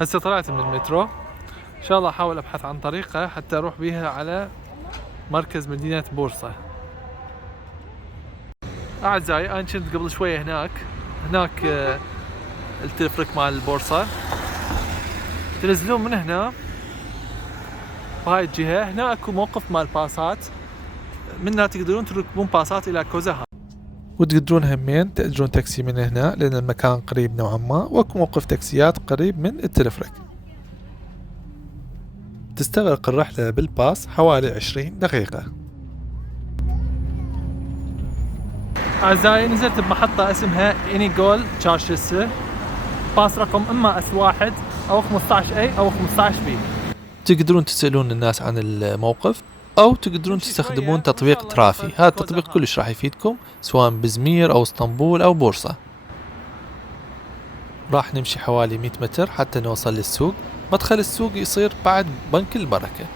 هسه طلعت من المترو، ان شاء الله احاول ابحث عن طريقة حتى اروح بيها على مركز مدينة بورصة. اعزائي انا كنت قبل شوية هناك التلفريك مال البورصة، تنزلون من هنا بهاي الجهة. هنا اكو موقف مال باصات، منها تقدرون تركبون باصات الى كوزهار، وتقدرون همين تأجرون تاكسي من هنا لان المكان قريب نوعا ما، واكو موقف تاكسيات قريب من التلفريك. تستغرق الرحلة بالباص حوالي 20 دقيقة. أعزائي نزلت بمحطة اسمها إنيغول تشارشسة، باص رقم إما اس 1 أو 15A أو 15B. تقدرون تسألون الناس عن الموقف أو تقدرون تستخدمون تطبيق ترافي. هذا التطبيق كلش راح يفيدكم سواء بزمير أو اسطنبول أو بورصة. راح نمشي حوالي 100 متر حتى نوصل للسوق. مدخل السوق يصير بعد بنك البركة.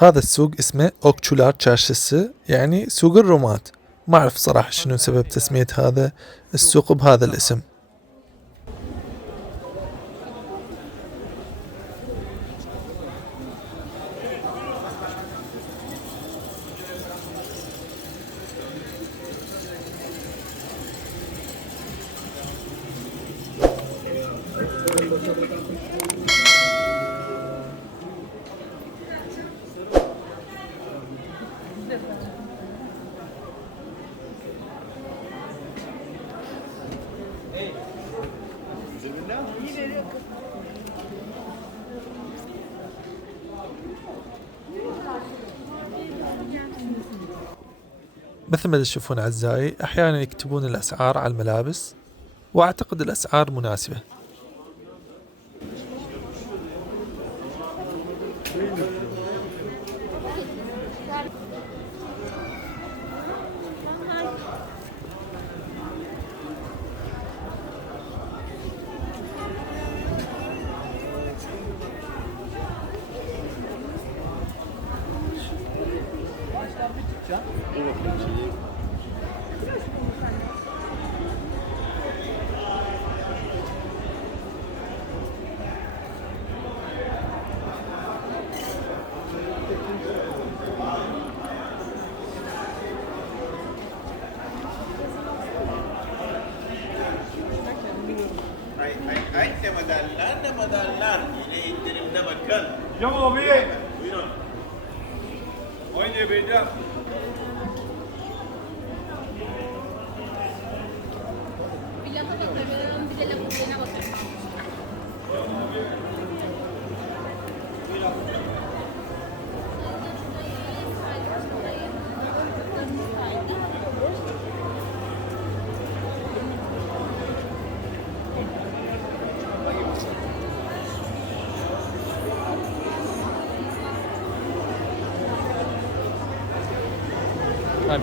هذا السوق اسمه اوكتشولار تشارشسة، يعني سوق الرماد. ما أعرف صراحة شنو سبب تسمية هذا السوق بهذا الاسم. مثل ما تشوفون أعزائي أحيانا يكتبون الأسعار على الملابس، وأعتقد الأسعار مناسبة. Modeller yine indirimde bakın. Yok abi. Buyurun. Aynı beyler. Plaka bakarım, bir de laptopuna bakarım.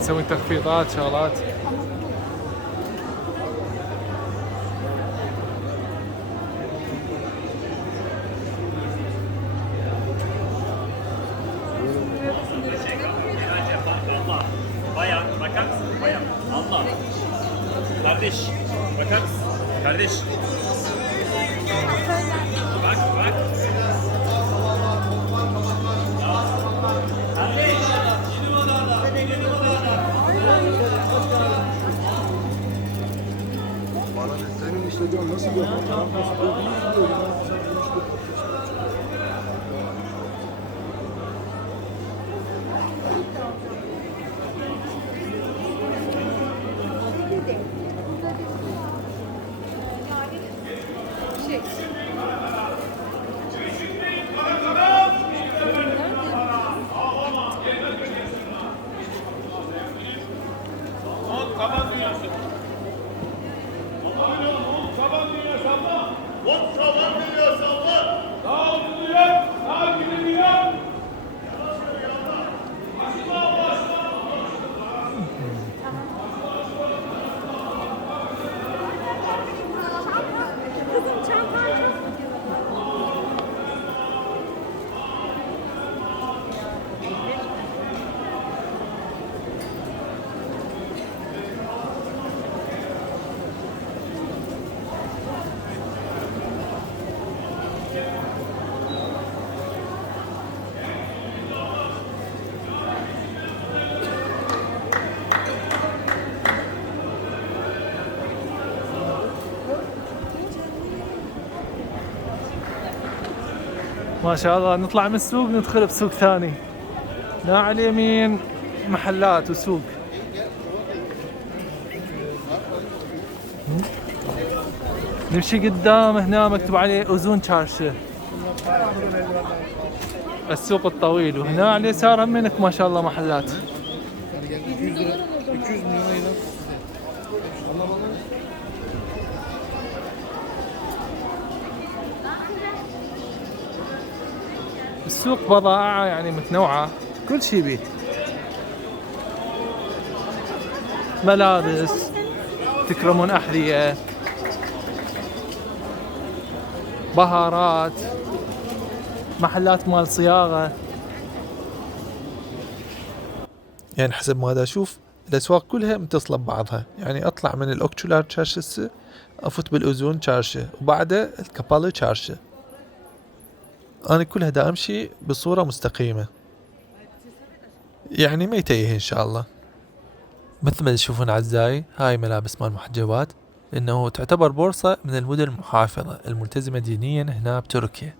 مسوي تخفيضات شغلات. Bayan, bakar mısın? Bayan, Allah. Kardeş, bakar mısın? Kardeş. Bak, bak. Kardeş. Bana senin işte diyor nasıl yapalım? ما شاء الله. نطلع من السوق ندخل بسوق ثاني. هنا على اليمين محلات وسوق. نمشي قدام هنا مكتوب عليه أوزون تشارشة، السوق الطويل. وهنا على اليسار همينك ما شاء الله محلات. السوق بضائع يعني متنوعة، كل شيء بيه، ملابس، تكرمون أحذية، بهارات، محلات مال صياغة. يعني حسب ما دا أشوف الأسواق كلها متصلة ببعضها. يعني أطلع من الأوكتشولار تشارشة أفوت بالأوزون تشارشة وبعدها الكابالي تشارشة. أنا كلها دا أمشي بصورة مستقيمة، يعني ما يتيه إن شاء الله. مثل ما تشوفون أعزائي، هاي ملابس مال محجبات، لأنه تعتبر بورصة من المدن المحافظة الملتزمة دينيا هنا بتركيا.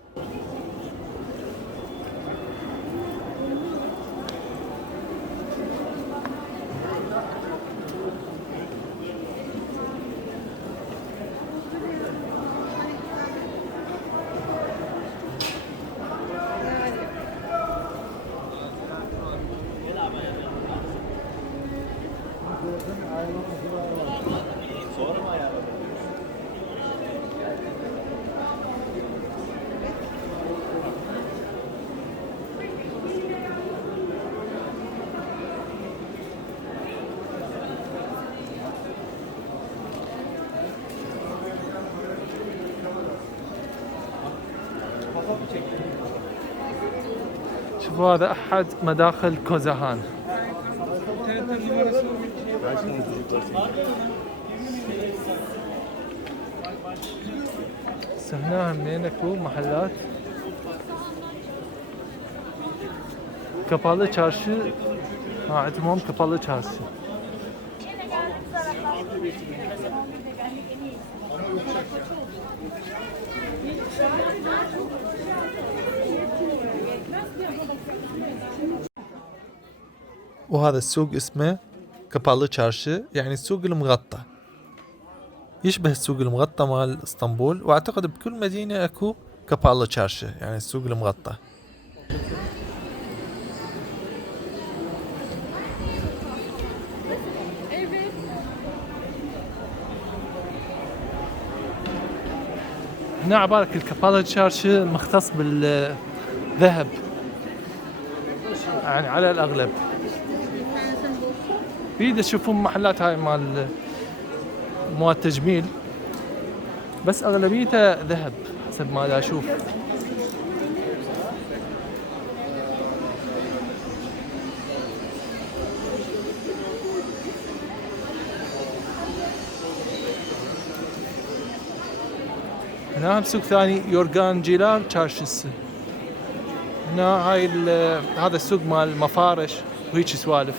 شوفوا هذا أحد مداخل كوزاهان. هنا همين اكو محلات kapalı çarşı. Ha, tamam, kapalı çarşı. وهذا السوق اسمه كابالي تشارشي، يعني السوق المغطى، يشبه السوق المغطى مال اسطنبول، واعتقد بكل مدينة اكو كابالي تشارشي يعني السوق المغطى. هنا عبارك الكابالي تشارشي مختص بالذهب يعني على الأغلب. في تشوفون محلات هاي مال تجميل، بس أغلبيته ذهب حسب ما دا أشوف. هنا بسوق ثاني يورغان جيلان تشارشسي. هنا هاي هذا السوق مال مفارش وهيك سوالف.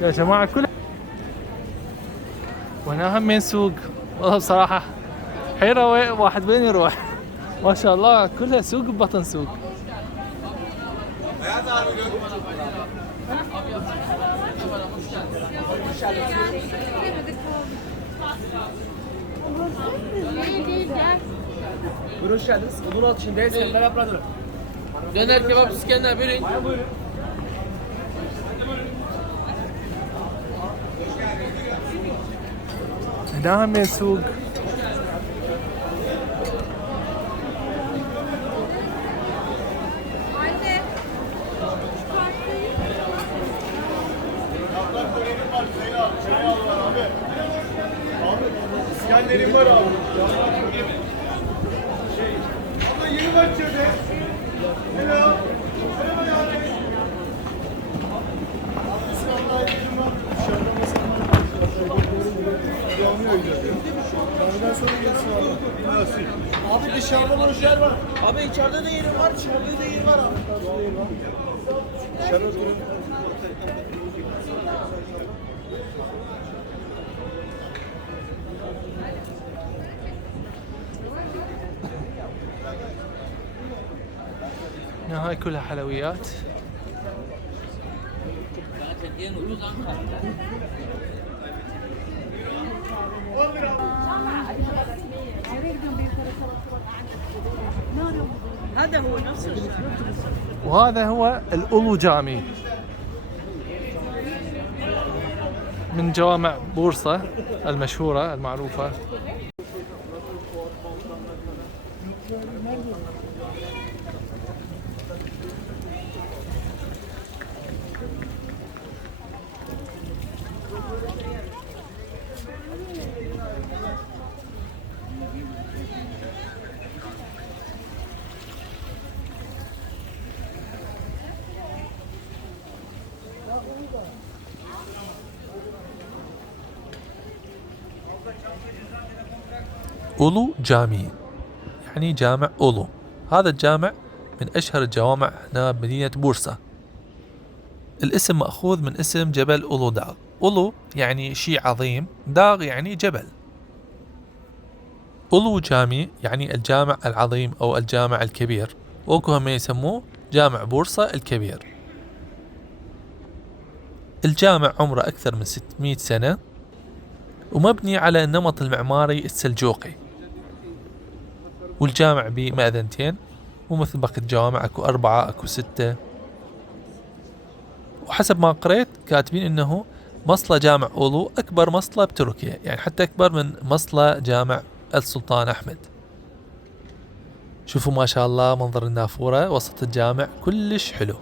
يا جماعة كلها. وهنا همين سوق، والله بصراحة حيرة واحد وين يروح. ما شاء الله كلها سوق ببطن سوق. Döner kebap İskender buyurun. هنا همين سوق. İskender'in var abi. Abla yeni başladı. Hello. Merhaba abi. Abi dışarıda lojyer var. Abi içeride de yerim var, içeride de yerim var abi. Dışarıda oturun. هاي كلها حلويات. هذا هو نفس الشيء. وهذا هو الأولو جامي من جوامع بورصة المشهورة المعروفة. أولو جامي يعني جامع أولو. هذا الجامع من أشهر الجوامع هنا بمدينة بورصة. الاسم مأخوذ من اسم جبل أولو داغ. أولو يعني شيء عظيم، داغ يعني جبل. أولو جامي يعني الجامع العظيم أو الجامع الكبير، وكهم يسموه جامع بورصة الكبير. الجامع عمره أكثر من 600 سنة ومبني على النمط المعماري السلجوقي، والجامع بمأذنتين، ومثل باقي الجوامع اكو 4 اكو 6. وحسب ما قريت كاتبين انه مصلى جامع أولو اكبر مصلى بتركيا، يعني حتى اكبر من مصلى جامع السلطان احمد. شوفوا ما شاء الله منظر النافورة وسط الجامع كلش حلو.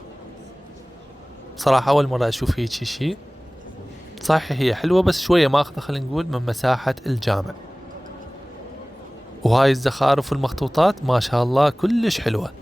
صراحة اول مرة اشوف هيك شيء. صحيح هي حلوة بس شوية ماخذة خلينا نقول من مساحة الجامع. وهاي الزخارف والمخطوطات ما شاء الله كلش حلوة.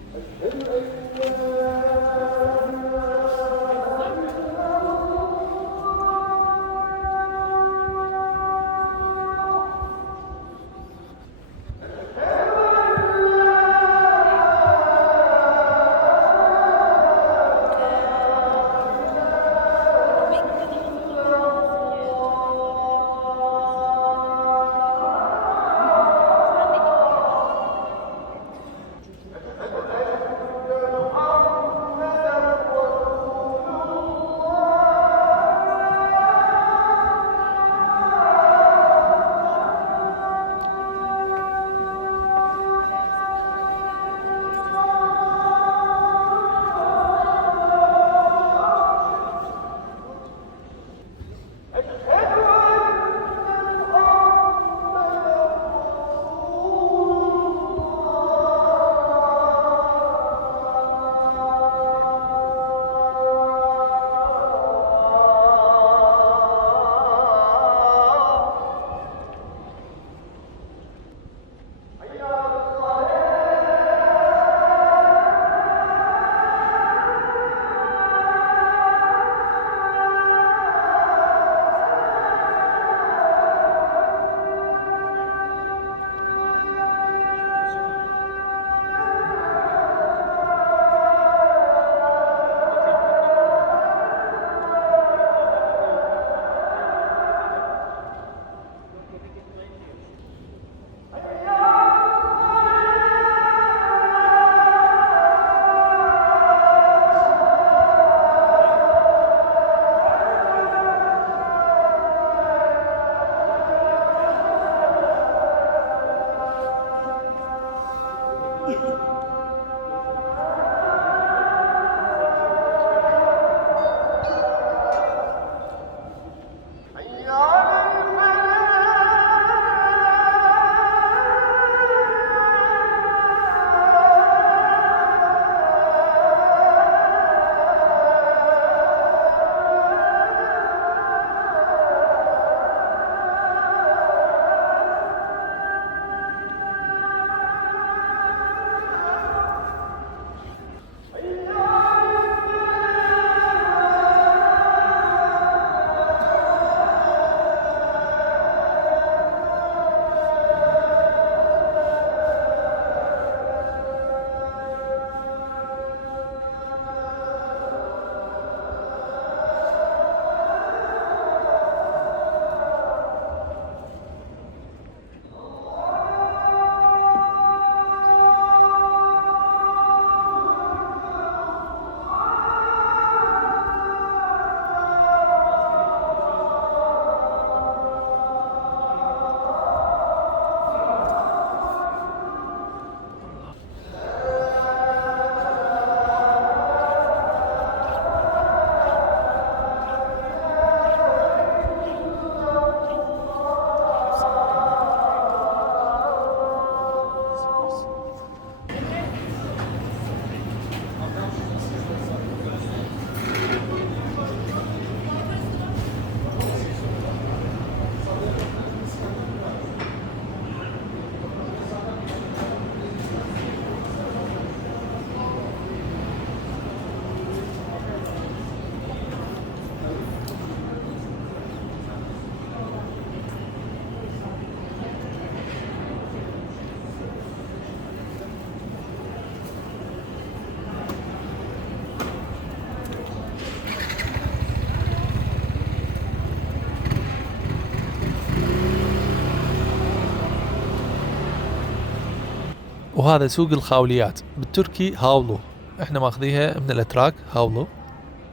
وهذا سوق الخاوليات، بالتركي هاولو، احنا ماخذيها من الاتراك هاولو،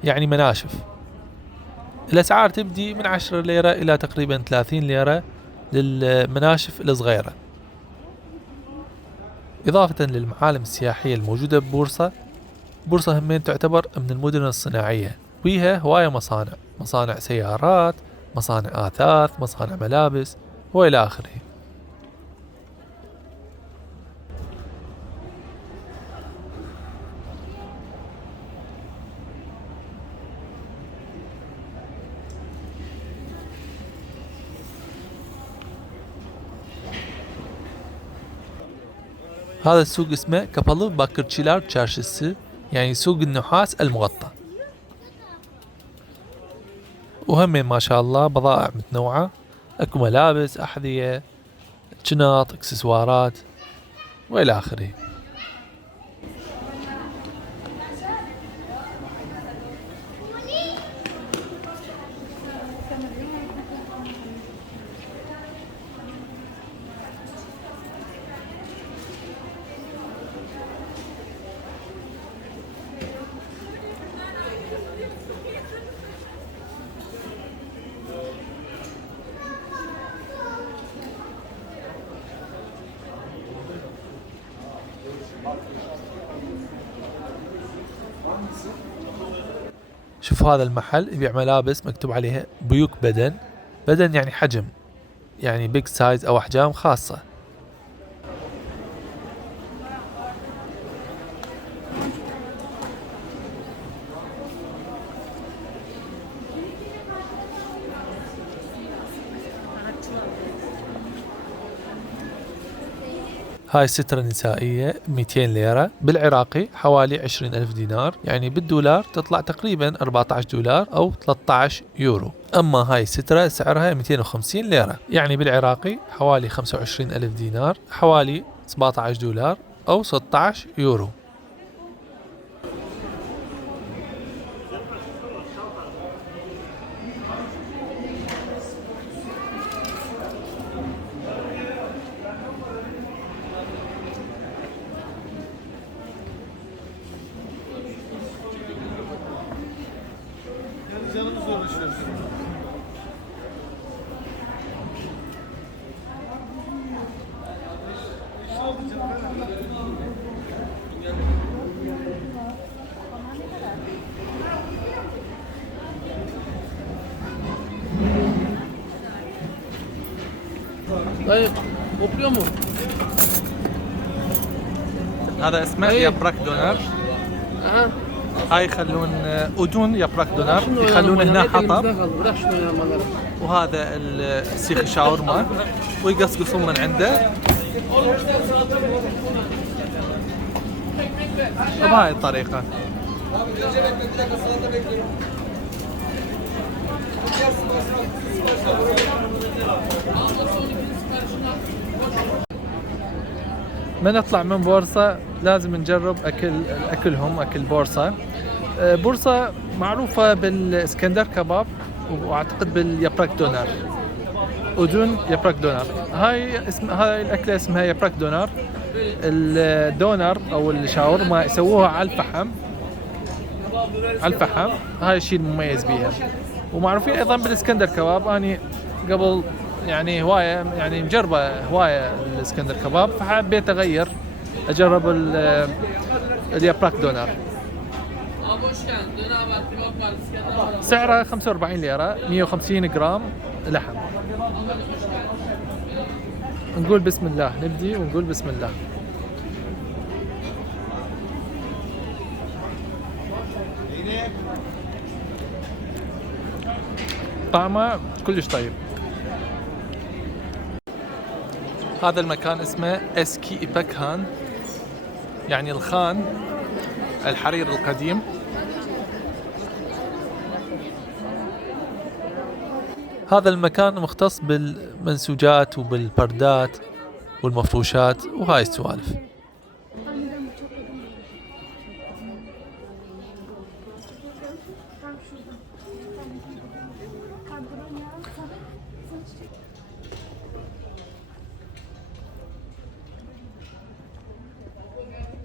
يعني مناشف. الاسعار تبدي من 10 ليرة الى تقريبا 30 ليرة للمناشف الصغيرة. اضافة للمعالم السياحية الموجودة ببورصة، بورصة همين تعتبر من المدن الصناعية، ويها هواية مصانع سيارات، مصانع آثاث، مصانع ملابس وإلى آخره. هذا السوق اسمه كابالو باكرتشيلار تشارشسي، يعني سوق النحاس المغطى. وهم ما شاء الله بضائع متنوعة، اكو ملابس، احذية، شنط، اكسسوارات والى اخره. شوف هذا المحل يبيع ملابس مكتوب عليها بيوك بدن، بدن يعني حجم، يعني بيج سايز او احجام خاصة. هاي سترة نسائية 200 ليرة، بالعراقي حوالي 20,000 دينار، يعني بالدولار تطلع تقريبا 14 دولار أو 13 يورو. أما هاي سترة سعرها 250 ليرة، يعني بالعراقي حوالي 25,000 دينار، حوالي 17 دولار أو 16 يورو. طيب وبيومو هذا اسمه أي. يابراك دونر. اها هاي يخلون أذن يابراك دونر، يخلون هنا حطب. وهذا السيخ شاورما ويقصقصون من عنده بهاي الطريقة. من نطلع من بورصة لازم نجرب أكلهم، أكل بورصة. بورصة معروفة بالإسكندر كباب وأعتقد باليابراك دونر، أذن يابراك دونر. هاي الأكلة اسمها يابراك دونر. الدونر أو الشاورما يسووها على الفحم. هاي الشيء المميز بيها. ومعروفين أيضا بالإسكندر كباب. أنا قبل يعني هواية يعني مجربة هواية الإسكندر كباب، فحبيت أغير أجرب اليابراك دونر. سعره 45 ليرة، 150 جرام لحم. نقول بسم الله، نبدي ونقول بسم الله. طعمه كلش طيب. هذا المكان اسمه اسكي إباكهان، يعني الخان الحرير القديم. هذا المكان مختص بالمنسوجات وبالبردات والمفروشات وهاي السوالف.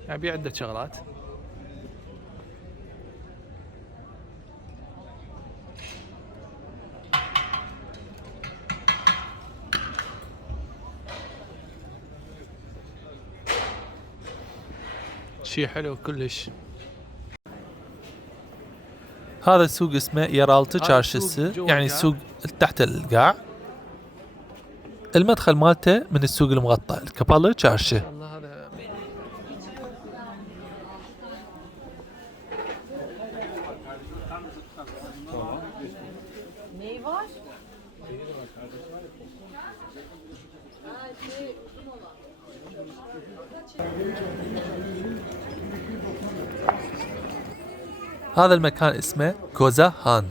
يعني عدة شغلات. شيء حلو كلش. هذا السوق اسمه يرالتı çarşısı، يعني السوق تحت القاع. المدخل مالته من السوق المغطى الكابالو çarşı. هذا المكان اسمه كوزا هان،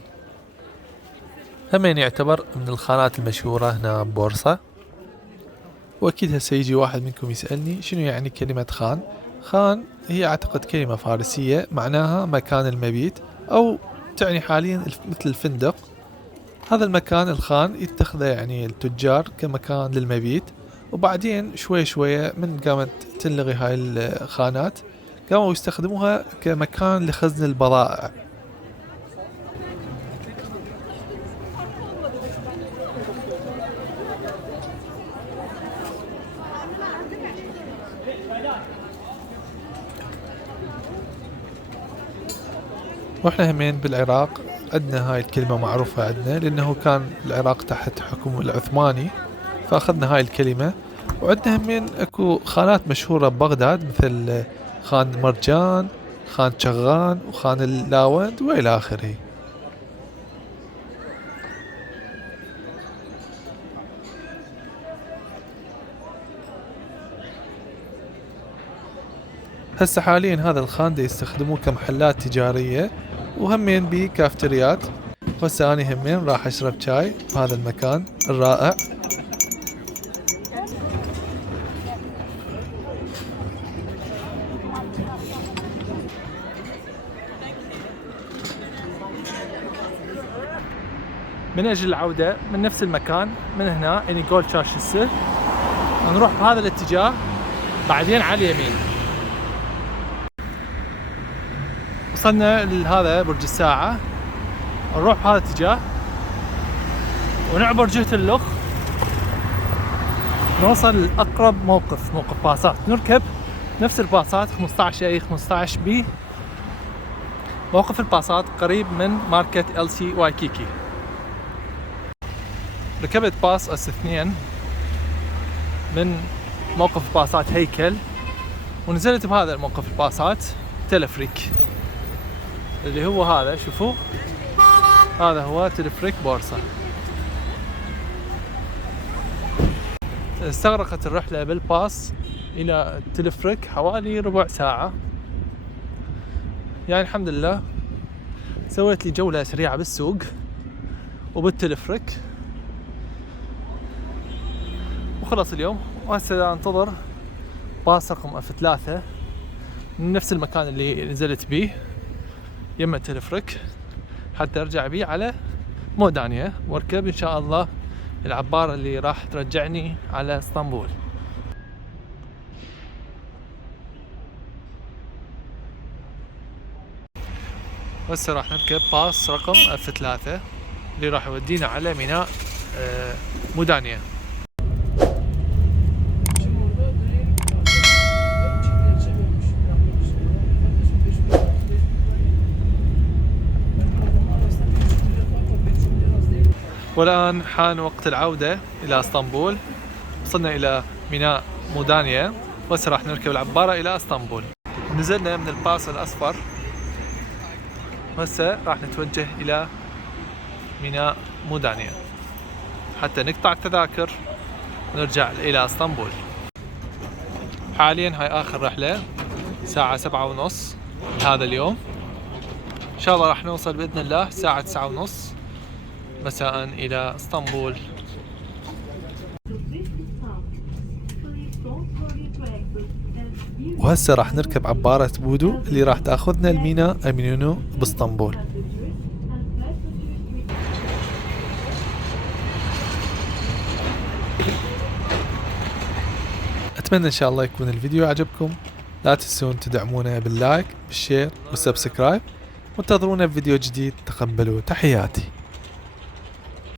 همين يعتبر من الخانات المشهورة هنا ببورصة. وأكيد هسه يجي واحد منكم يسألني شنو يعني كلمة خان. خان هي أعتقد كلمة فارسية معناها مكان المبيت، أو تعني حاليا مثل الفندق. هذا المكان الخان يتخذه يعني التجار كمكان للمبيت، وبعدين شوي شوية من قامت تنلغي هاي الخانات قاموا يستخدموها كمكان لخزن البضائع. واحنا همين بالعراق عندنا هاي الكلمة معروفة عندنا، لأنه كان العراق تحت حكم العثماني فأخذنا هاي الكلمة. وعندنا همين اكو خانات مشهورة ببغداد مثل خان مرجان، خان شغان، وخان اللاوند وإلى آخره. هسه حاليا هذا الخان دي يستخدموه كمحلات تجارية وهمين بكافتريات. هسه أنا همين راح أشرب شاي بهذا المكان الرائع. من أجل العودة من نفس المكان من هنا يعني جول çarşısı، نروح بهذا الاتجاه بعدين على اليمين. وصلنا لهذا برج الساعة، نروح بهذا الاتجاه ونعبر جهة اللخ، نوصل لأقرب موقف باصات، نركب نفس الباصات 15A 15B. موقف الباصات قريب من ماركت LC وايكيكي. ركبت باص اس 2 من موقف باصات هيكل، ونزلت بهذا الموقف الباصات تلفريك اللي هو هذا. شوفوا هذا هو تلفريك بورصة. استغرقت الرحلة بالباص إلى تلفريك حوالي ربع ساعة. يعني الحمد لله سويت لي جولة سريعة بالسوق وبالتلفريك وخلص اليوم. وهسه انتظر باص رقم F3 من نفس المكان اللي نزلت بيه يم التلفريك حتى ارجع بيه على مودانيا واركب ان شاء الله العبارة اللي راح ترجعني على اسطنبول. هسه راح نركب باص رقم F3 اللي راح يودينا على ميناء مودانيا. والآن حان وقت العودة إلى اسطنبول. وصلنا إلى ميناء مودانيا وهسه راح نركب العبارة إلى اسطنبول. نزلنا من الباص الأصفر وهسه راح نتوجه إلى ميناء مودانيا حتى نقطع التذاكر ونرجع إلى اسطنبول. حاليا هاي آخر رحلة الساعة 7:30 هذا اليوم. إن شاء الله راح نوصل بإذن الله الساعة 9:30 مساء إلى اسطنبول. وهسه راح نركب عبارة بودو اللي راح تاخذنا لميناء أمينونو باسطنبول. أتمنى إن شاء الله يكون الفيديو عجبكم. لا تنسون تدعمونا باللايك بالشير والسبسكرايب، وانتظرونا بفيديو جديد. تقبلوا تحياتي.